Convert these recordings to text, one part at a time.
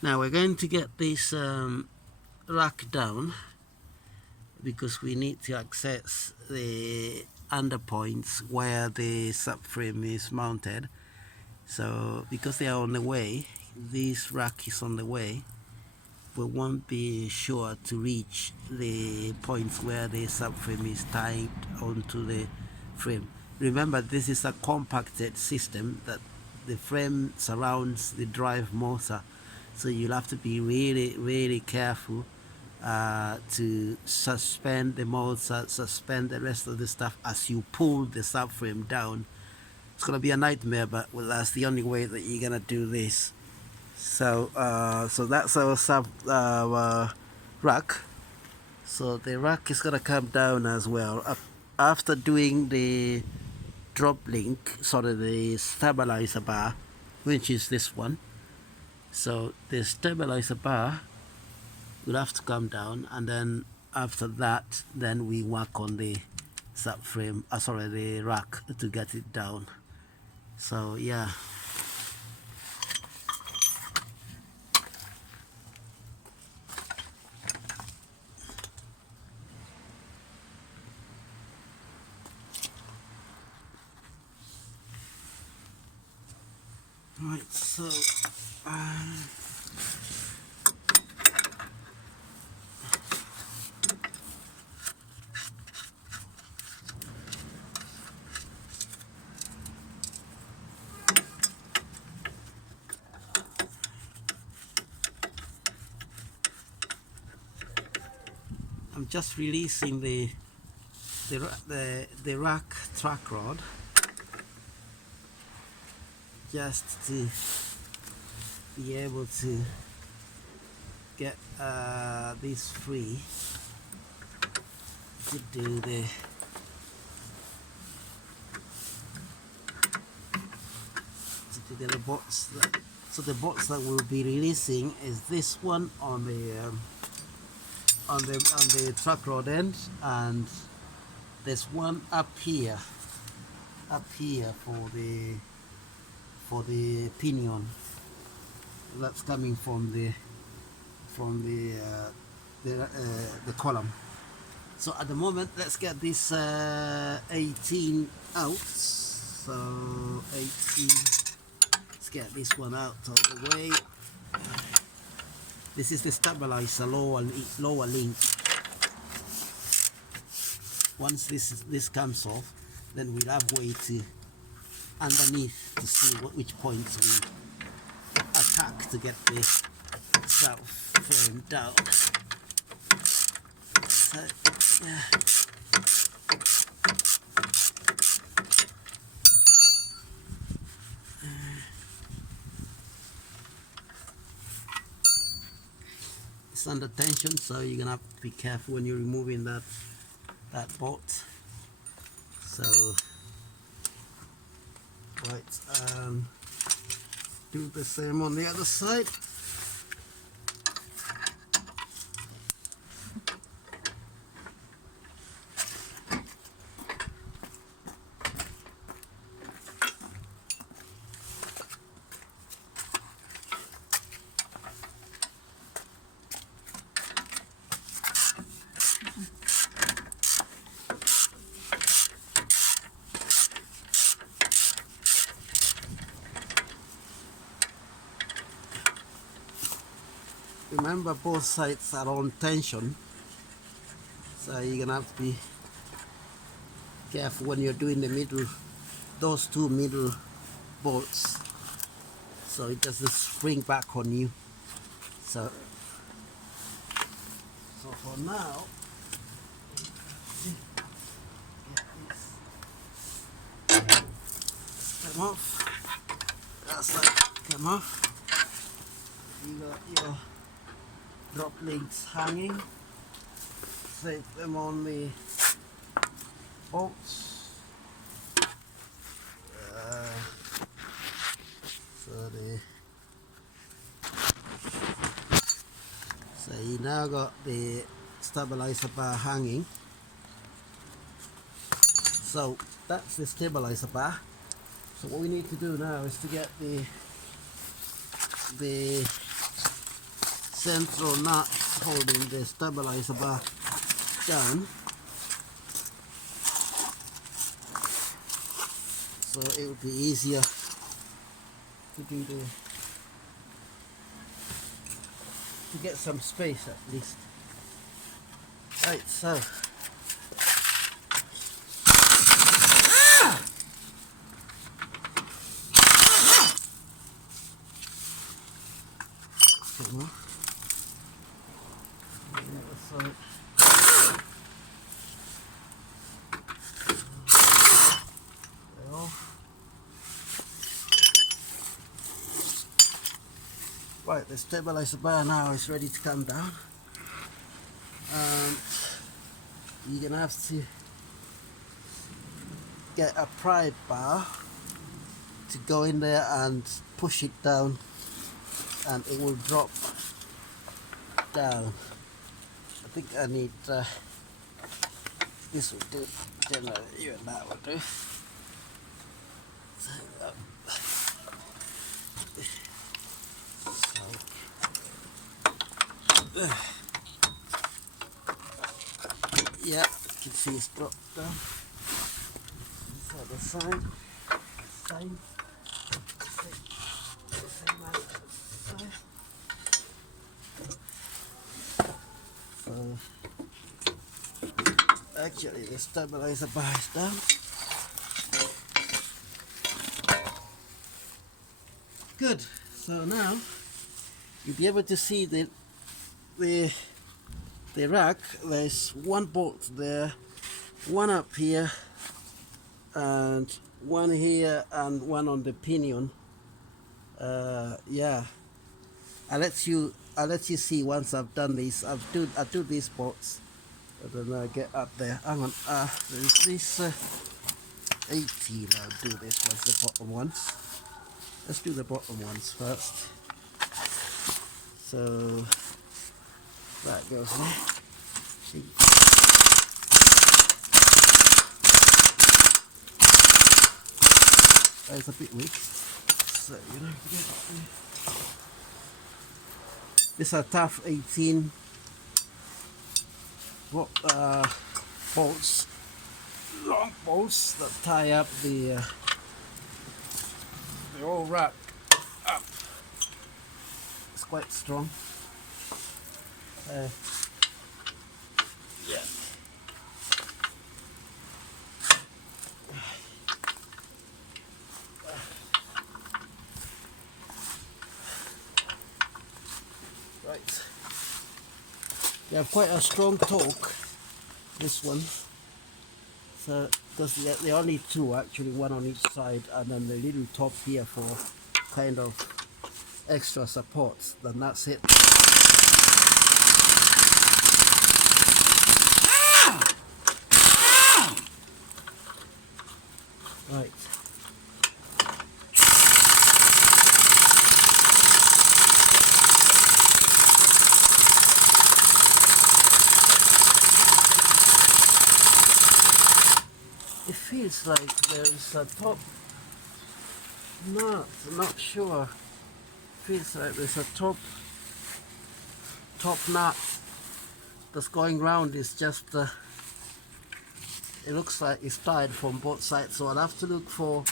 Now we're going to get this rack down because we need to access the underpoints where the subframe is mounted. So because they are on the way, this rack is on the way, we won't be sure to reach the points where the subframe is tied onto the frame. Remember, this is a compacted system that the frame surrounds the drive motor, so you'll have to be really careful to suspend the motor, suspend the rest of the stuff as you pull the subframe down. It's gonna be a nightmare, but well, that's the only way that you're gonna do this. So so that's our rack. So the rack is gonna come down as well after doing the drop link, sorry, the stabilizer bar, which is this one. So the stabilizer bar will have to come down, and then after that, then we work on the subframe, sorry, the rack to get it down. So yeah. Right, so I'm just releasing the rack track rod just to be able to get this free to do the bolts. So the bolts that we'll be releasing is this one on the track rod end, and there's one up here for the pinion that's coming from the column. So at the moment, let's get this 18 out. So 18, let's get this one out of the way. This is the stabilizer lower link. Once this comes off, then we'll have way to underneath to see which points we attack to get the subframe down. So yeah. It's under tension, so you're gonna have to be careful when you're removing that bolt. So right, do the same on the other side. Remember, both sides are on tension, so you're gonna have to be careful when you're doing the middle, those two middle bolts, so it doesn't spring back on you. So for now, get this come off. That's like come off. You got your drop links hanging. Save them on the bolts. So you now got the stabilizer bar hanging. So that's the stabilizer bar. So what we need to do now is to get the central nut holding the stabilizer bar down, so it will be easier to do to get some space at least. Right, so right, the stabilizer bar now is ready to come down. You're gonna have to get a pry bar to go in there and push it down, and it will drop down. I think I need this will do, generally even that will do. So, yeah, you can see it's dropped down. So the side, same side. So actually the stabilizer bar is down. Good. So now you'll be able to see the rack. There's one bolt there, one up here, and one here, and one on the pinion. Yeah, I'll let you see once I've done this. I'll do these bolts, and then I'll get up there. Hang on, there's this 18. I'll do this one's the bottom ones. Let's do the bottom ones first. So that goes there. See. It's a bit weak, so you know. These are tough 18 bolts, long bolts that tie up the. They're all wrapped up. It's quite strong. Yeah. Right. They have quite a strong torque, this one. So, because there are only two actually, one on each side, and then the little top here for kind of extra support. Then that's it. Right. It feels like there is a top nut. I'm not sure. Feels like there's a top nut that's going round. It's just it looks like it's tied from both sides, so I'll have to look for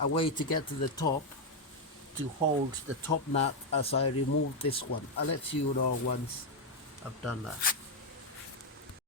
a way to get to the top to hold the top nut as I remove this one. I'll let you know once I've done that.